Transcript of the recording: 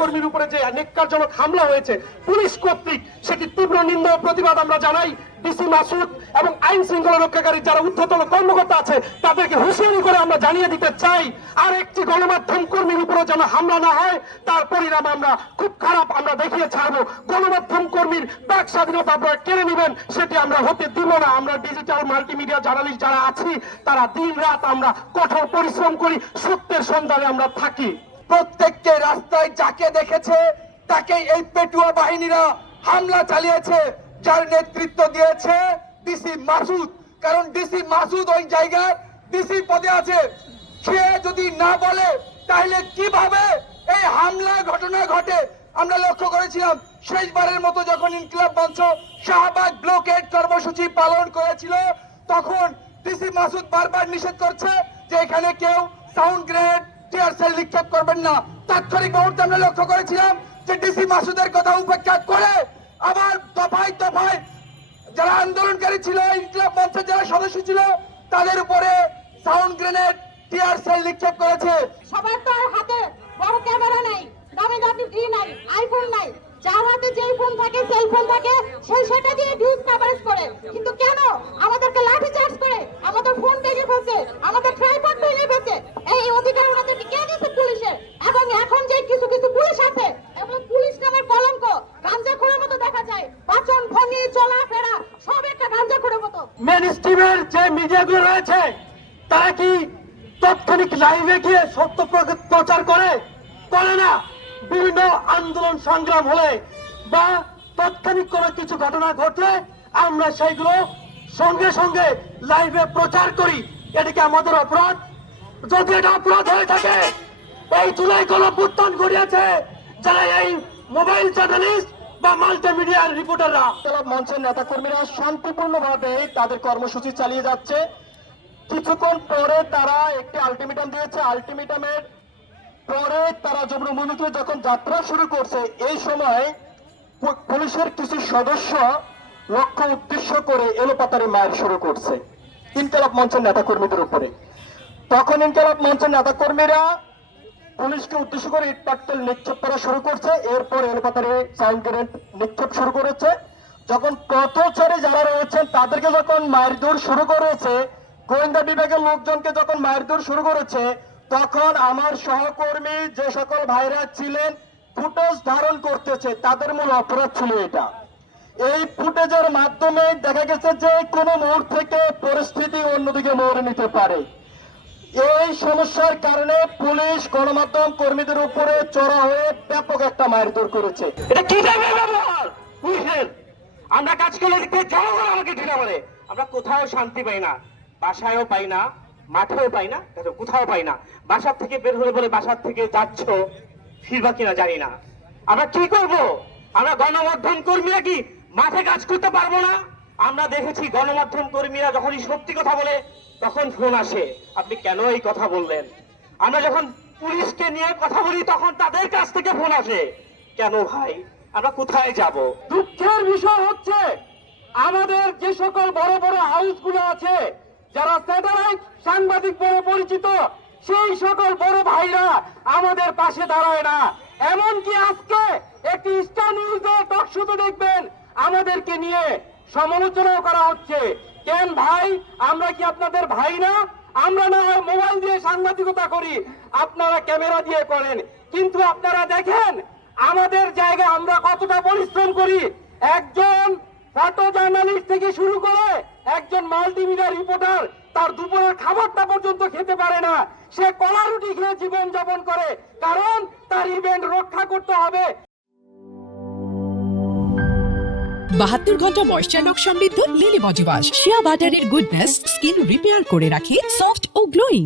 কর্মীর উপরে যে নিকারজনক হামলা হয়েছে পুলিশ কর্তৃক, সেটি তীব্র নিন্দা ও প্রতিবাদ আমরা জানাই। ডিসি মাসুদ এবং আইন শৃঙ্খলা রক্ষাকারী যারা ঊর্ধ্বতন কর্মকর্তা আছে তাদেরকে হুঁশিয়ারি করে আমরা জানিয়ে দিতে চাই, আর একটি গণমাধ্যম কর্মীর উপরে যেন হামলা না হয়, তার পরিণাম আমরা খুব খারাপ আমরা দেখিয়ে ছাড়বো। গণমাধ্যম কর্মীর বাক স্বাধীনতা আপনারা কেড়ে নেবেন, সেটি আমরা হতে দিব না। আমরা ডিজিটাল মাল্টিমিডিয়া জার্নালিস্ট যারা আছি তারা দিন রাত আমরা কঠোর পরিশ্রম করি, সত্যের সন্ধানে আমরা থাকি। প্রত্যেককে রাস্তায় যাকে দেখেছে তাকে এই পেটুয়া বাহিনীরা হামলা চালিয়েছে, যার নেতৃত্ব দিয়েছে ডিসি মাসুদ। কারণ ডিসি মাসুদ ওই জায়গায় ডিসি পদে আছে, সে যদি না বলে তাহলে কিভাবে এই হামলা ঘটনা ঘটে? আমরা লক্ষ্য করেছিলাম শেষবারের মতো যখন ইনকিলাব মঞ্চ শাহবাগ ব্লকেড কর্মসূচি পালন করেছিল, তখন ডিসি মাসুদ বারবার নিষেধ করছে যে এখানে কেউ সাউন্ড গ্রেনেড টিয়ার সেল নিক্ষেপ করবেন না। তাৎক্ষণিক মুহূর্তে আমরা লক্ষ্য করেছিলাম যে ডিসি মাসুদের কথা উপেক্ষা করে আবার দফায় দফায় যারা আন্দোলনকারী ছিল, ইনকিলাব মঞ্চের যারা সদস্য ছিল, তাদের উপরে সাউন্ড গ্রেনেড টিয়ার সেল নিক্ষেপ করেছে। সবার তো আর হাতে বড় ক্যামেরা নাই, দামি দামি ই নাই, আইফোন নাই, যার হাতে যেই ফোন থাকে সেল ফোন থাকে সেই সেটা দিয়ে নিউজ কভারেজ করে। কিন্তু কেন আমাদেরকে লাঠি চার্জ করে, আমাদের ফোন ভেঙে ফেলছে, আমাদের ট্রাইপড ভেঙে ফেলছে? এই অধিকার ওনাদেরকে কে দিয়েছে? পুলিশের। এবং এখন যে কিছু কিছু পুলিশ আছে এবং পুলিশ নামের কলঙ্ক গাঞ্জাখোরের মতো দেখা যায়, বাচন ভঙ্গি চলাফেরা সব একটা গাঞ্জাখোরের মতো। মেন স্ট্রিমের যে মিডিয়াগুলো রয়েছে তারা কি তাৎক্ষণিক লাইভে গিয়ে সত্য প্রচার করে না? বিভিন্ন আন্দোলন সংগ্রাম হলে বা তাৎক্ষণিক কোনো কিছু ঘটনা ঘটলে আমরা সেইগুলো সঙ্গে সঙ্গে লাইভে প্রচার করি। এটা কি আমাদের অপরাধ? যদি এটা অপরাধ হয়ে থাকে, এই জুলাই গণঅভ্যুত্থান ঘটিয়েছে যারা এই মোবাইল জার্নালিস্ট বা মাল্টিমিডিয়ার রিপোর্টাররা, মঞ্চের নেতা কর্মীরা শান্তিপূর্ণভাবে তাদের কর্মসূচি চালিয়ে যাচ্ছে। কিছুক্ষণ পরে তারা একটি আলটিমেটাম দিয়েছে, আলটিমেটামের পরে তারা যমুনামুখী যখন যাত্রা শুরু করছে, এই সময় পুলিশের কিছু সদস্য লক্ষ্য উদ্দেশ্য করে এলোপাতারি মার শুরু করছে ইনকিলাব মঞ্চের নেতা কর্মীদের উপরে। তখন ইনকিলাব মঞ্চের নেতা কর্মীরা পুলিশকে উদ্দেশ্য করে ইট পাটকেল নিক্ষেপ করা শুরু করছে, এরপর এলোপাতারি সাউন্ড গ্রেনেড নিক্ষেপ শুরু করেছে। যখন পথচারী যারা রয়েছেন তাদেরকে যখন মারধর শুরু করেছে, গোয়েন্দা বিভাগের লোকজনকে যখন মারধর শুরু করেছে, তখন আমার সহকর্মী যে সকল ভাইরা ছিলেন ফুটেজ ধারণ করতেছে, তাদের মূল অপরাধ ছিল এটা। এই ফুটেজের মাধ্যমে দেখা গেছে যে কোনো মোড় থেকে পরিস্থিতি অন্যদিকে মোড় নিতে পারে। এই সমস্যার কারণে পুলিশ গণমাধ্যম কর্মীদের উপরে চড়া হয়ে ব্যাপক একটা মারধর করেছে। এটা কি টাইপের ব্যবহার পুলিশের? আমরা কাজ করলে জনগণ আমাকে ঢিলা বলে, আমরা কোথাও শান্তি পাই না, বাসায়ও পাই না, মাঠেও পাই না, কোথাও পাই না। বাসার থেকে বের হলে বলে বাসার থেকে যাচ্ছ, ফিরবা কিনা জানি না। আমরা কি করব? আমরা গণমাধ্যম কর্মীরা কি মাঠে কাজ করতে পারবো না? আমরা দেখেছি গণমাধ্যম কর্মীরা যখনই সত্যি কথা বলে তখন ফোন আসে, আপনি কেন এই কথা বললেন? আমরা যখন পুলিশকে নিয়ে কথা বলি তখন তাদের কাছ থেকে ফোন আসে, কেন ভাই, আমরা কোথায় যাব? দুঃখের বিষয় হচ্ছে আমাদের যে সকল বড় বড় হাউসগুলো আছে, যারা স্যাটেলাইট সাংবাদিক বলে পরিচিত, সেই সকল বড় ভাইরা আমাদের পাশে দাঁড়ায় না। এমনকি আজকে একটি স্টার নিউজে টক শোতে দেখবেন আমাদেরকে নিয়ে সমালোচনাও করা হচ্ছে। কেন ভাই, আমরা কি আপনাদের ভাই না? আমরা না হয় মোবাইল দিয়ে সাংবাদিকতা করি, আপনারা ক্যামেরা দিয়ে করেন, কিন্তু আপনারা দেখেন আমাদের জায়গায় আমরা কতটা পরিশ্রম করি। একজন ফটো জার্নালিস্ট থেকে শুরু করে একজন মাল্টিমিডিয়া রিপোর্টার তার দুপুরের খাবারটা পর্যন্ত খেতে পারে না, সে কলা রুটি খেয়ে জীবন যাপন করে, কারণ তার ইভেন্ট রক্ষা করতে হবে। 72 ঘন্টা ময়েশ্চার লক সমৃদ্ধ লিলি বডি ওয়াশ, শিয়া বাটারের গুডনেস স্কিন রিপেয়ার করে রাখে সফট ও গ্লোয়িং।